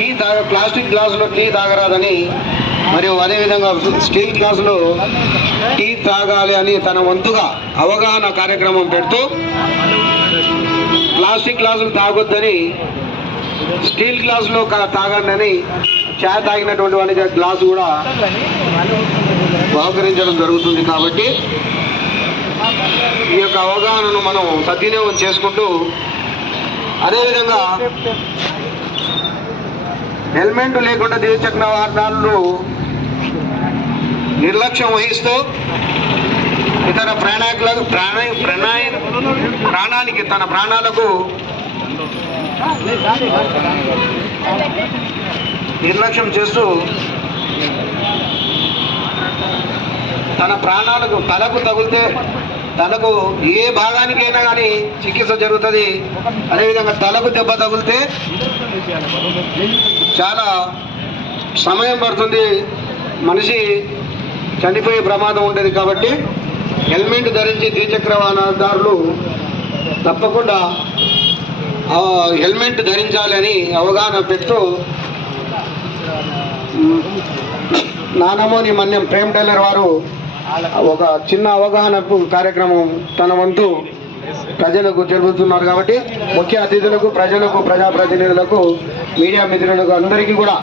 Tea తాగ plastic గ్లాసులో tea తాగరాదని మరియు అదేవిధంగా స్టీల్ గ్లాసులో టీ తాగాలి అని తన వంతుగా అవగాహన కార్యక్రమం పెడుతూ ప్లాస్టిక్ గ్లాసులు తాగొద్దని స్టీల్ గ్లాసులో కా- తాగండి చాయ్ తాగినటువంటి వానికి గ్లాసు కూడా బహుకరించడం జరుగుతుంది కాబట్టి ఈ యొక్క అవగాహనను మనం సద్వినియోగం చేసుకుంటూ అదేవిధంగా హెల్మెట్ లేకుండా ద్విచక్ర వాహనాలను నిర్లక్ష్యం వహిస్తూ ఇతర ప్రయాణికులకు ప్రాణ ప్రాణాయ ప్రాణానికి తన ప్రాణాలకు నిర్లక్ష్యం చేస్తూ తన ప్రాణాలకు తలకు తగిలితే తలకు ఏ భాగానికైనా కానీ చికిత్స జరుగుతుంది. అదేవిధంగా తలకు దెబ్బ తగిలితే చాలా సమయం పడుతుంది. మనిషి చనిపోయే ప్రమాదం ఉంటుంది కాబట్టి హెల్మెట్ ధరించి ద్విచక్ర వాహనదారులు తప్పకుండా హెల్మెట్ ధరించాలని అవగాహన పెడుతూ నానమోని మన్యం ప్రేమ్ టైలర్ వారు ఒక చిన్న అవగాహన కార్యక్రమం తన వంతు ప్రజలకు జరుగుతున్నారు కాబట్టి ముఖ్య అతిథులకు ప్రజలకు ప్రజాప్రతినిధులకు మీడియా మిత్రులకు అందరికీ కూడా